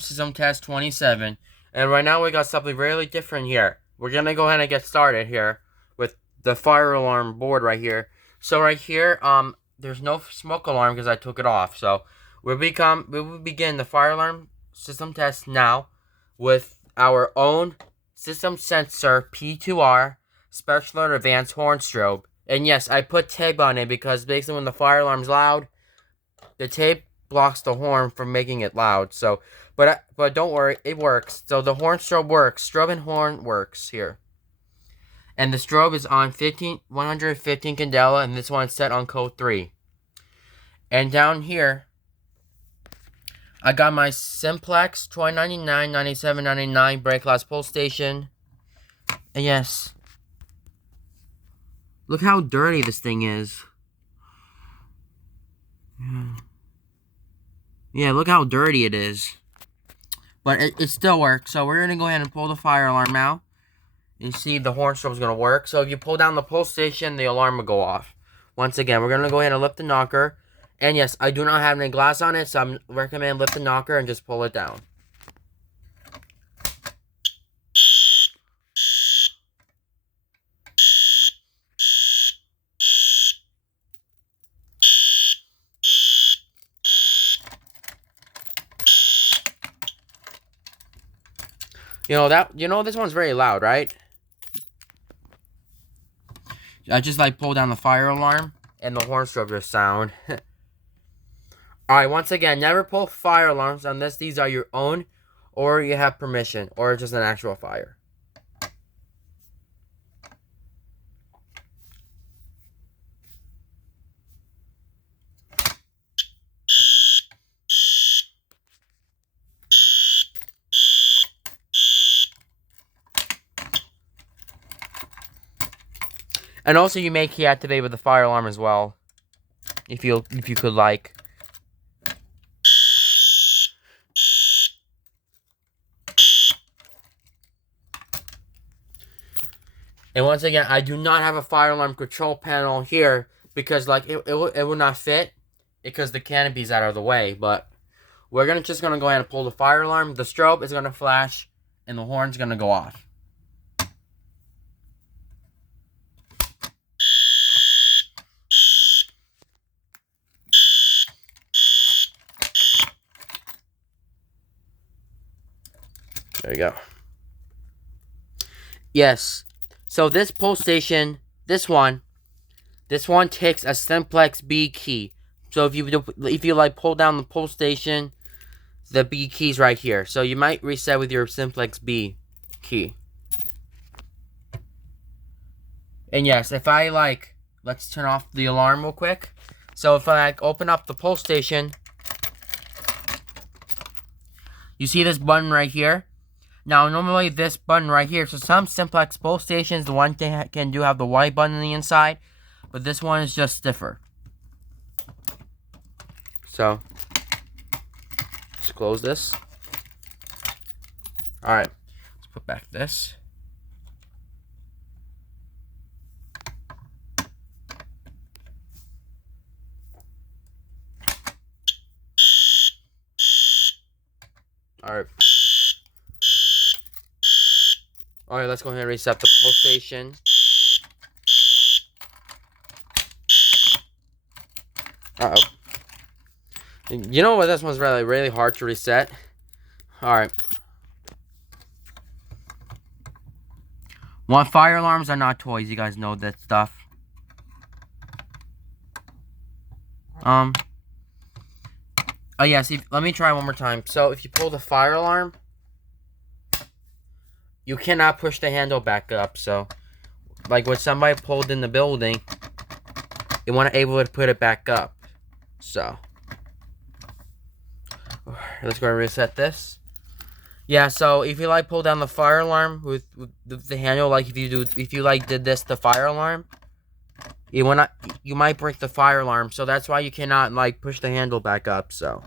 System Test 27. And right now we got something really different here. We're going to go ahead and get started here with the fire alarm board right here. So right here, there's no smoke alarm because I took it off. So we will begin the fire alarm system test now with our own system sensor P2R Special Alert Advanced Horn Strobe. And yes, I put tape on it because basically when the fire alarm's loud, the tape blocks the horn from making it loud. So, but don't worry, it works. So the horn strobe works. Strobe and horn works here. And the strobe is on 115 candela, and this one's set on code 3. And down here, I got my Simplex 2099 9799 brake glass pull station. And yes, look how dirty this thing is. Yeah, look how dirty it is. But it still works. So we're going to go ahead and pull the fire alarm now. You see the horn strobe is going to work. So if you pull down the pull station, the alarm will go off. Once again, we're going to go ahead and lift the knocker. And yes, I do not have any glass on it, so I recommend lift the knocker and just pull it down. You know this one's very loud, right? I just pull down the fire alarm and the horn strobe just sound. Alright, once again, never pull fire alarms unless these are your own or you have permission or just an actual fire. And also you may key activate with the fire alarm as well. If you could like. And once again, I do not have a fire alarm control panel here because it would not fit because the canopy's out of the way. But we're just gonna go ahead and pull the fire alarm. The strobe is gonna flash and the horn's gonna go off. There you go. Yes. So this pull station, this one takes a Simplex B key. So if you pull down the pull station, the B key's right here. So you might reset with your Simplex B key. And yes, if let's turn off the alarm real quick. So if I open up the pull station, you see this button right here? Now, normally this button right here, so some Simplex pull stations, the one thing can have the white button on the inside, but this one is just stiffer. So, let's close this. Alright, let's put back this. Alright. Alright, let's go ahead and reset the pull station. Uh-oh. You know what? This one's really hard to reset. Alright. Fire alarms are not toys. You guys know that stuff. Oh, yeah, see, let me try one more time. So, if you pull the fire alarm, you cannot push the handle back up. So, when somebody pulled in the building, you want to able to put it back up. So, let's go and reset this. Yeah, so if you pull down the fire alarm with the handle, if you did this, the fire alarm, you might break the fire alarm. So that's why you cannot push the handle back up. So.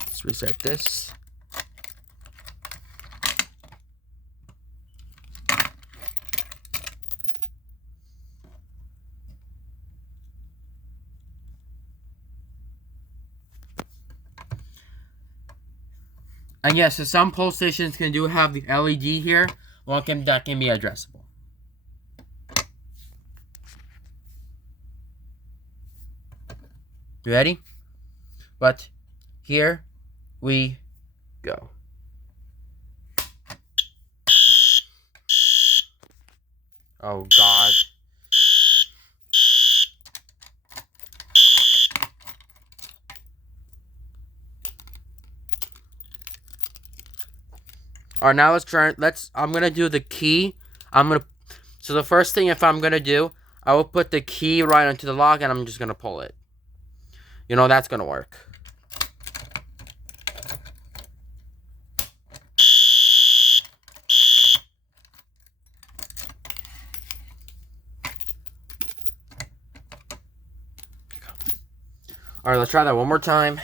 Let's reset this. And yes, so some pole stations can do have the LED here. That can be addressable. You ready? But here we go. Oh God. Alright, now I'm gonna do the key. So the first thing if I'm gonna do, I will put the key right onto the lock and I'm just gonna pull it. You know, that's gonna work. Alright, let's try that one more time.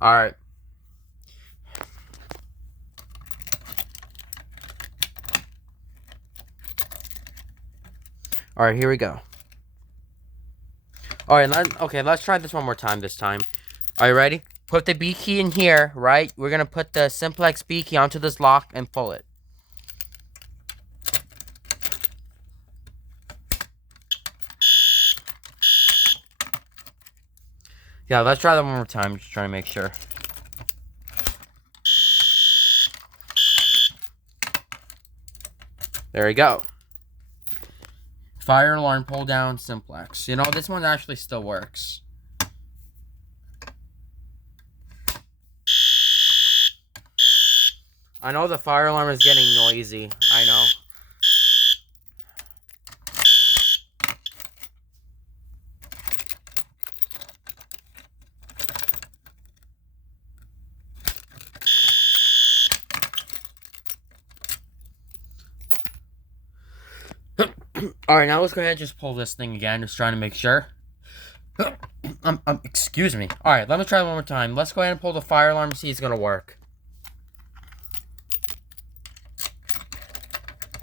Alright. Alright, here we go. Alright, let's try this one more time this time. Are you ready? Put the B key in here, right? We're going to put the simplex B key onto this lock and pull it. Yeah, let's try that one more time. Just trying to make sure. There we go. Fire alarm pull down simplex. You know, this one actually still works. I know the fire alarm is getting noisy. I know. Alright, now let's go ahead and just pull this thing again. Just trying to make sure. Excuse me. Alright, let me try it one more time. Let's go ahead and pull the fire alarm and see if it's gonna work.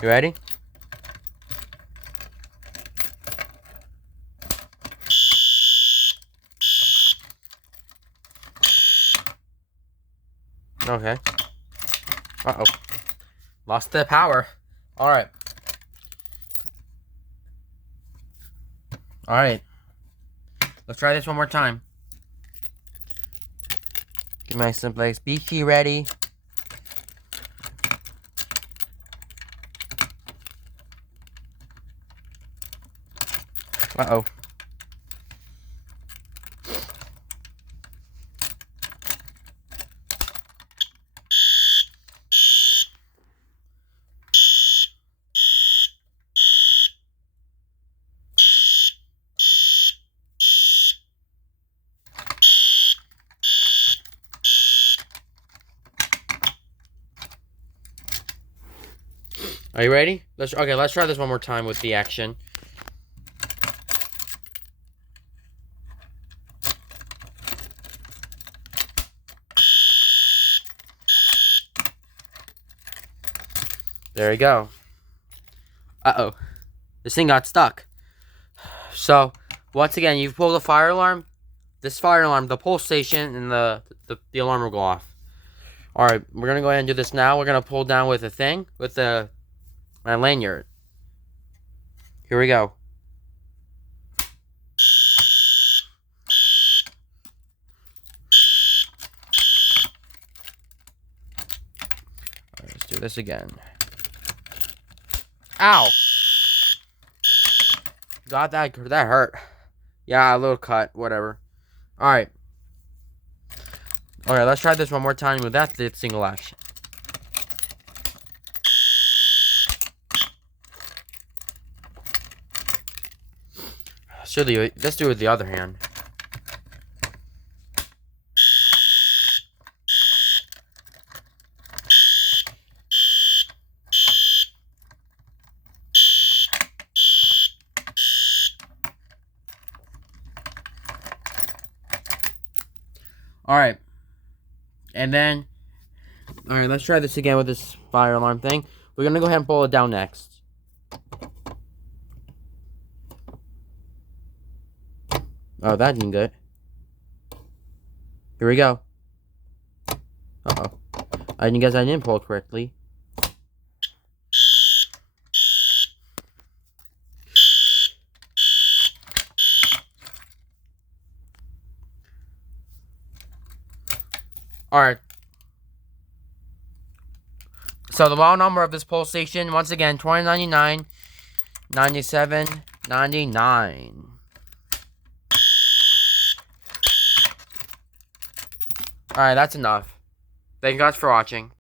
You ready? Okay. Uh-oh. Lost the power. Alright. Alright. Let's try this one more time. Get my simplex B key ready. Uh-oh. Are you ready? Let's try this one more time with the action. There we go. Uh-oh. This thing got stuck. So, once again, you've pulled the fire alarm. This fire alarm, the pull station, and the alarm will go off. Alright, we're going to go ahead and do this now. We're going to pull down with a thing, with my lanyard. Here we go. Alright, let's do this again. Ow! God, that hurt. Yeah, a little cut, whatever. Alright. Alright, let's try this one more time without the single action. Let's do it with the other hand. Alright. And then, alright, let's try this again with this fire alarm thing. We're gonna go ahead and pull it down next. Oh, that didn't good. Here we go. Uh-oh. I guess I didn't pull it correctly. Alright. So the model number of this pull station, once again, 2099 9799. Alright, that's enough. Thank you guys for watching.